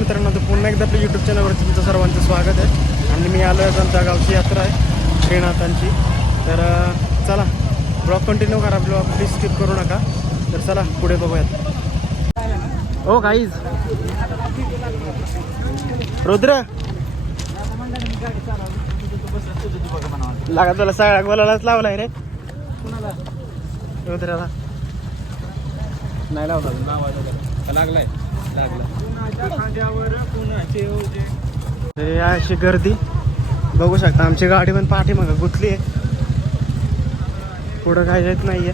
मित्रांनो, तर पुन्हा एकदा आपल्या यूट्यूब चॅनलवरती तुमचं सर्वांचं स्वागत आहे. आणि मी आलो आहे जनता गावची यात्रा आहे श्रीनाथांची. तर चला ब्लॉग कंटिन्यू करा, ब्लॉग प्लीज स्किप करू नका. तर चला पुढे बघूयात. ओ गाईज, रुद्र लागा तुला सगळ्या बोलायलाच लावलाय रे. रुद्राला नाही लावला, लागलाय तरी अशी गर्दी बघू शकता. आमची गाडी पण पाठीमागं गुंतली आहे, पुढं काय येत नाहीये.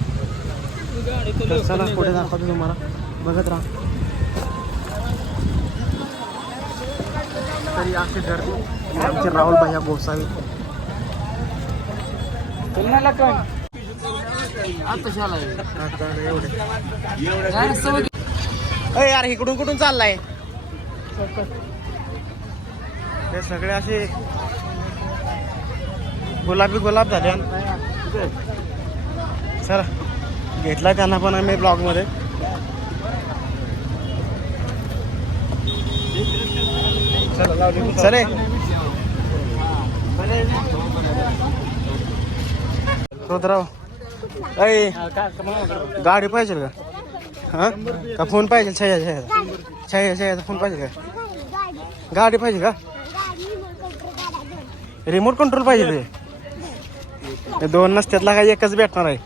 तर चला पुढे दाखवतो तुम्हाला, बघत राहा. तरी अशी गर्दी. आमचे राहुल भैया गोसावी यार इकडून कुठून चाललाय. हे सगळे असे गुलाबी गुलाब झाले. सर घेतला त्यांना पण आम्ही ब्लॉग मध्ये. सरे रुद्राव, अय गाडी पाहिजे का? हा का फोन पाहिजे? छायाचा फोन पाहिजे का? गाडी पाहिजे का? रिमोट कंट्रोल पाहिजे. ते दोन नसत्यातला काय एकच भेटणार आहे.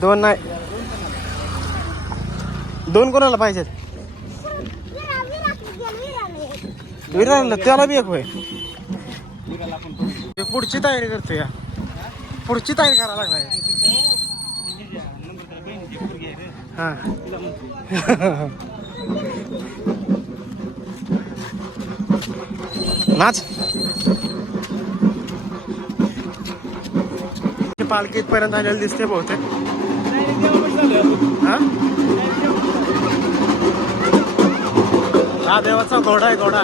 दोन नाही, दोन कोणाला पाहिजेत? विराला त्याला बी एक होय. पुढची तयारी करतो या, पुढची तयारी करायला लागलाय. हा नाच. पालखी इथपर्यंत आलेली दिसते बहुतेक. हा देवाचा घोडा आहे, घोडा.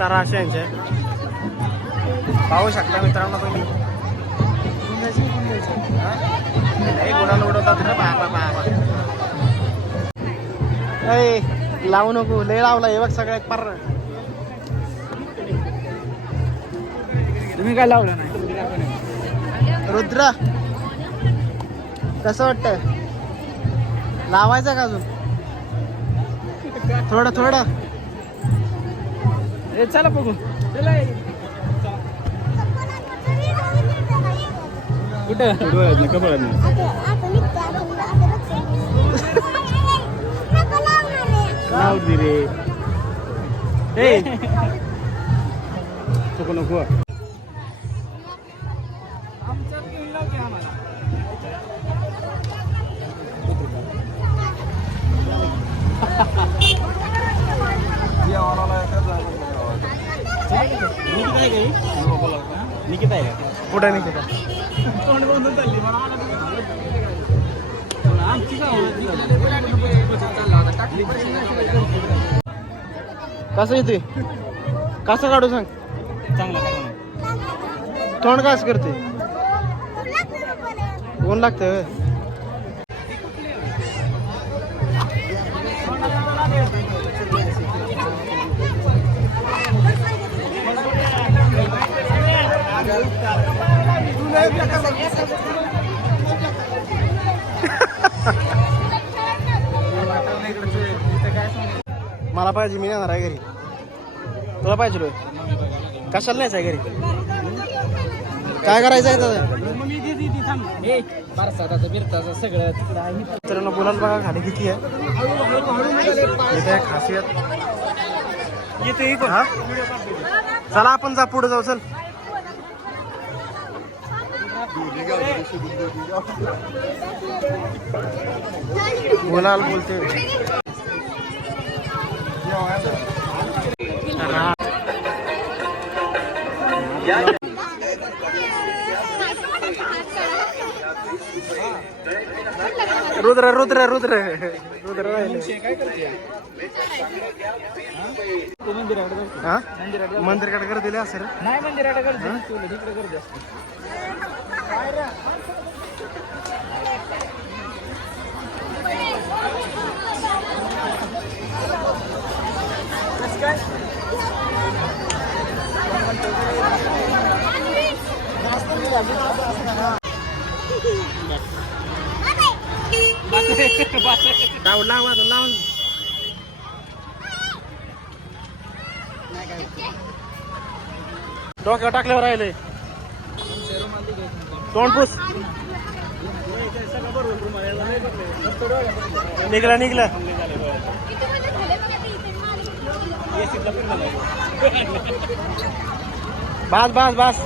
तारा अशा यांच्या पाहू शकता मित्रांनो तुम्ही. गुणाला उडवतात ना लावू नको लय लावला हे बघ सगळ्यात पार. तुम्ही काय लावलं नाही? रुद्र कसं वाटतंय लावायचं का अजून थोडं थोडं. ए चला बघू. चला कुठं कपडा लावली रे. नको नको निकिता आहे का? कुठे निकिता? कसं येते कसं काढू सांग. चांगला तोंड कास करते ऊन लागतंय. मला पाहिजे मी येणार आहे घरी. तुला पाहिजे रे कशाला नाहीच आहे घरी. काय करायचं आहे दादा? मित्रांनो बोलायला बघा खाली किती आहे. इथे खासियत येते हा. चला आपण जा पुढे जाऊ. चल बोलाल बोलते रुद्र रुद्र रुद्र रुद्र मंदिराकडे कर दिले असेल. नाही मंदिराकडे तिकडे गर्दी असते. लाव लाव लाव. डोक्यावर टाकल्यावर राहिले. तोंड पुस. निघला निघला. बस बस बस.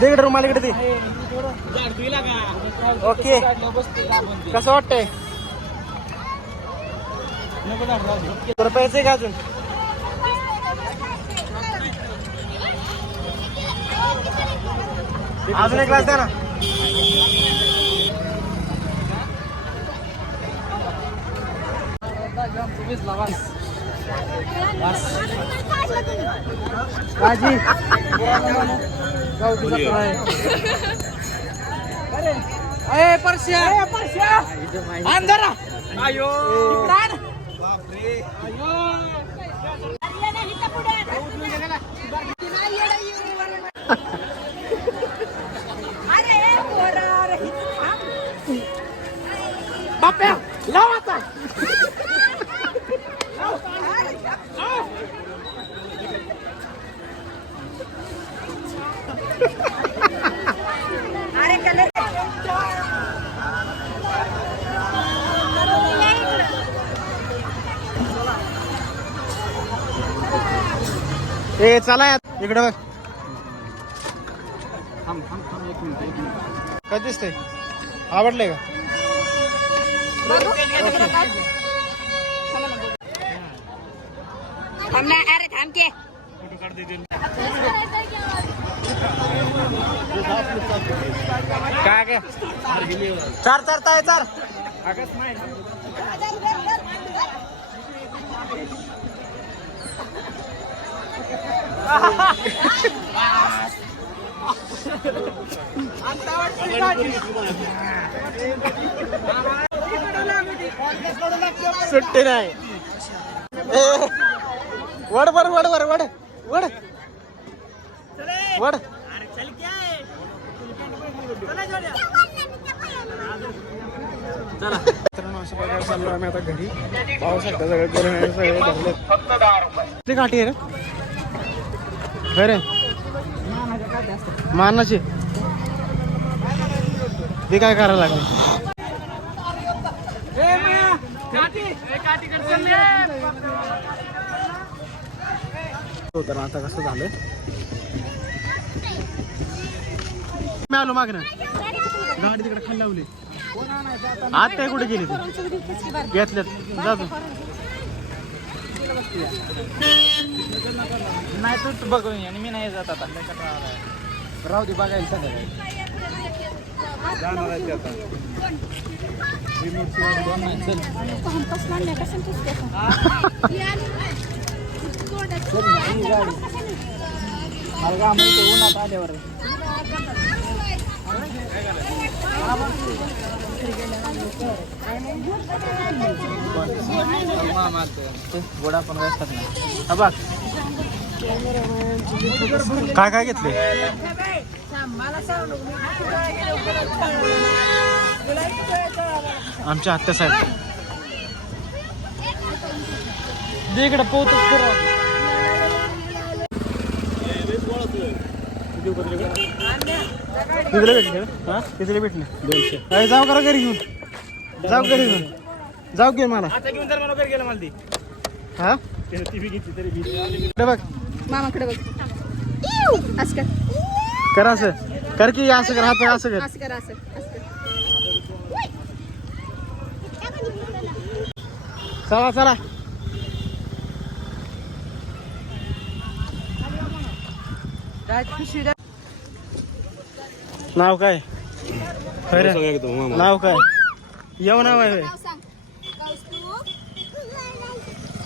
तिकडे रुमाल इकडे ती. ओके कसं वाटतंय? रुपयाचे का अजून? अजून एक ग्लास द्या ना. काजी अरे परश्या अंधारा. अयो बापरे. अयो बाप्या लाव आता. ए चला इकडे बघ. काय दिसतंय? आवडले का? अरे थांब के. काय काय चार चार ताय चार. सुट्टी नाही. वड वड वड वड वड वड वड. मित्रांनो अशा प्रकारे चाललो आम्ही आता घरी. पाऊस एकदा सगळं करून सगळे भरले. ते काठी आहे रे खरे मानाचे. ते काय करायला लागले. तर आता कसं झालं मी आलो मागणं. गाडी तिकडे खाली लावली. आत काय कुठे गेली घेतल्यात जातो. नाही तूच बघून आणि मी नाही जात आता. राहू दे बघायला संध्याकाळी. जाणार आहे ते आता. उन्हात आल्यावर गोडा पण असतात ना. बघ काय काय घेतले. आमच्या आत्या साहेब इकडे पोहतच करा. कितीला भेटले हा कितीला भेटले 200. जाऊ करा घरी घेऊन. जाऊ घरी घेऊन जाऊ घे मला आता घेऊन जर मला घरी गेलं मला ती. हा ती बी घेतली तरी बी. बघ मामाकडे बघ. असं कर कर असं कर की असं कर. हात असं कर. असं कर असं असं कर. चला चला. काय खुशी रे. नाव काय खरं नाव काय येऊ नाव आहे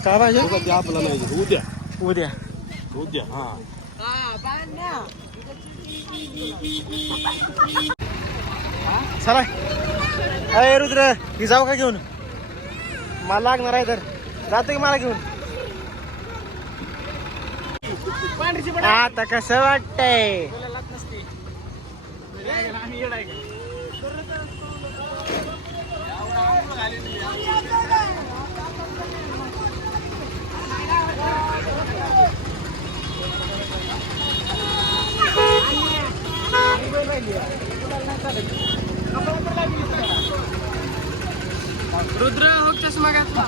का पाहिजे आपला नाही उद्या उद्या उद्या हा. चला. अय रुद्र ही जाऊ का घेऊन. मला लागणार आहे तर जातो की मला घेऊन. आता कसं वाटतंय. रुद्र हो चष्मा घातला.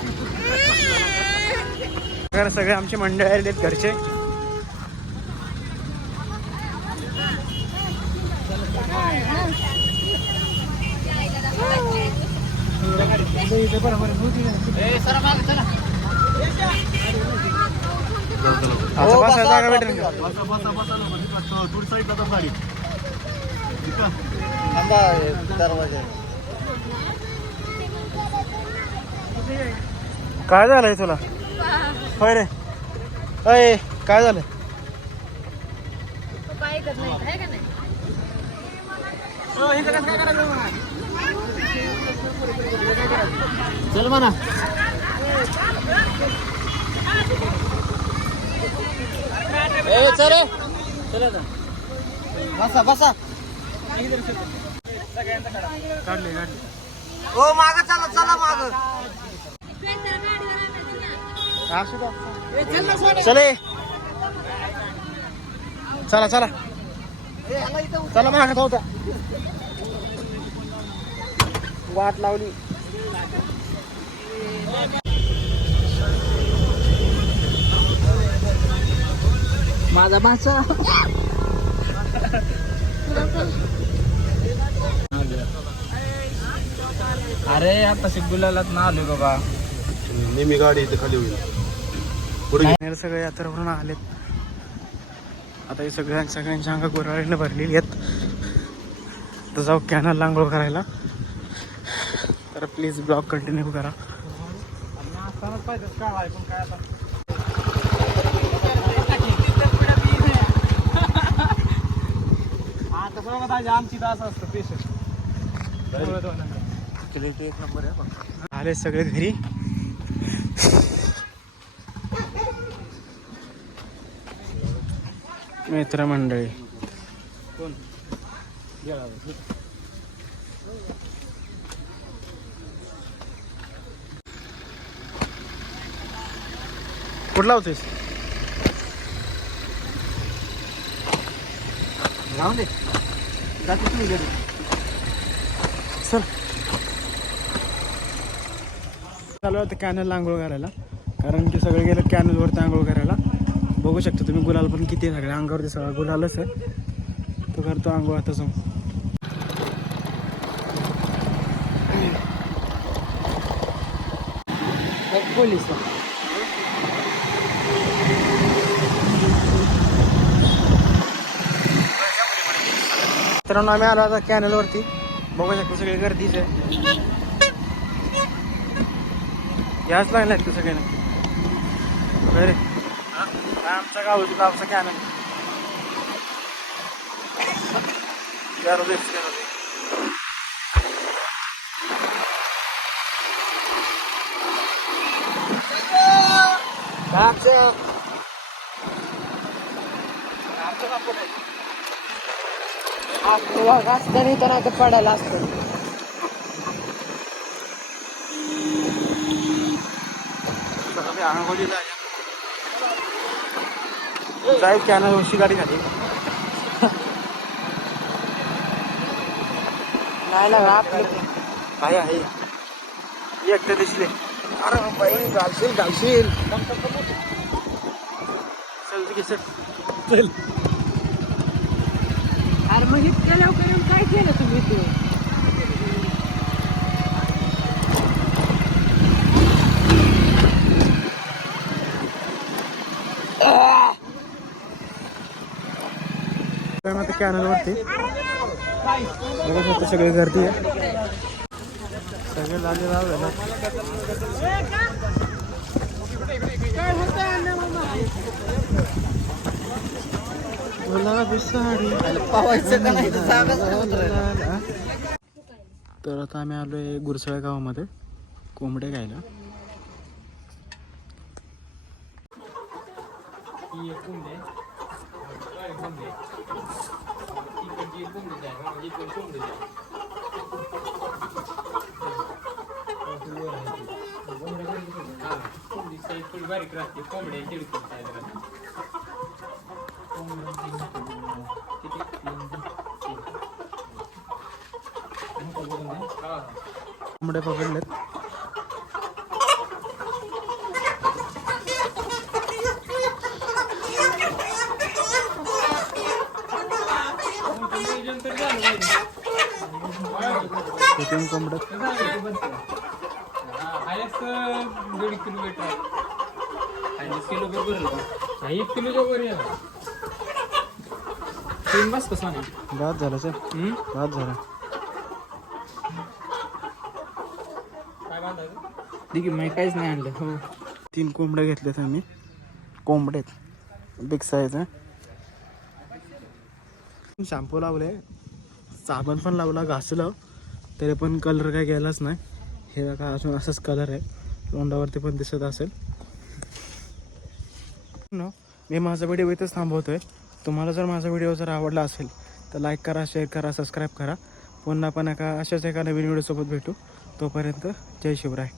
सगळे आमचे मंडळ आलेत घरचे. आता बसायला जागा भेटेल का. काय झालंय तुला होय रे. अय काय झालं. काय करत नाही आहे का नाही. चल म्हणा. चल बसा बसा. काढले काढले. हो माग चला चला माग. असू का चले. चला चला चला मागत होता. वाट लावली. माझा भाचा. अरे आता गुलालात ना आलोय बाबा. नेहमी गाडी इथे खाली होईल. सगळे यात्रेवरून आलेत. आता हे सगळ्यांच्या अंगा गोराळीनं भरलेली आहेत. तर जाऊ कॅनल आंघोळ करायला. तर प्लीज ब्लॉग कंटिन्यू करा. असतानाच पाहिजे काय आहे पण काय आता. माझ्या आमची तास असतं पेशंट एक नंबर आहे. आले सगळे घरी. मित्रमंडळी कोण कुठला होतेस? राहून दे जाते तुम्ही घरी. चल चालू होतं कॅनलला आंघोळ करायला, कारण की सगळे गेले कॅनलवरती आंघोळ करायला. बघू शकता तुम्ही गुलाल पण किती आहे सगळ्या अंगावरती, सगळा गुलालच आहे. तो करतो आंघोळ आता जाऊन. पोलीस मित्रांनो आम्ही आलो आता कॅनलवरती. बघू शकतो सगळी गर्दीच आहे. याच लागल्यात का सगळ्यांना? अरे आमच्या गावचा कॅनल रस्त्याने तर नाही पडायला असतं. जाईल कॅनल वरची गाडी खाली. नाही ना आपलं काय आहे एकटे दिसले. अरे बाई घालशील घालशील. चल की चल चल. अरे मग इतक्या लवकर येऊन काय केलं तुम्ही तू? आता कॅनलवरती बघू शकतो सगळी गर्दी आहे. सगळे लाले लावले. गुलाबी साडी तर आता आम्ही आलोय गुरसळ गावामध्ये कोंबडे खायला. कोंबडे पकडलेत. तीन कोंबड्या 1.5 किलो भेट आहे. 1 किलो बरोबर 1 किलो वर तीन बस कसा नाही बाद झाला सर. बाद झाला. काय बांधायचं ठीक आहे. मी काहीच नाही आणलं. हो 3 कोंबड्या घेतल्यात आम्ही. कोंबड्यात बिग साईज आहे. शॅम्पू लावले, साबण पण लावला, घासलं, तरी पण कलर काय गेलाच नाही. हे बघा अजून असाच कलर आहे. तोंडावरती पण दिसत असेल. मी माझा व्हिडिओ इथंच थांबवतोय. तुम्हाला जर माझा व्हिडिओ जर आवडला असेल तर लाईक करा, शेअर करा, सबस्क्राईब करा. पुन्हा पण अशाच एका नवीन व्हिडिओसोबत भेटू. तोपर्यंत जय शिवराय.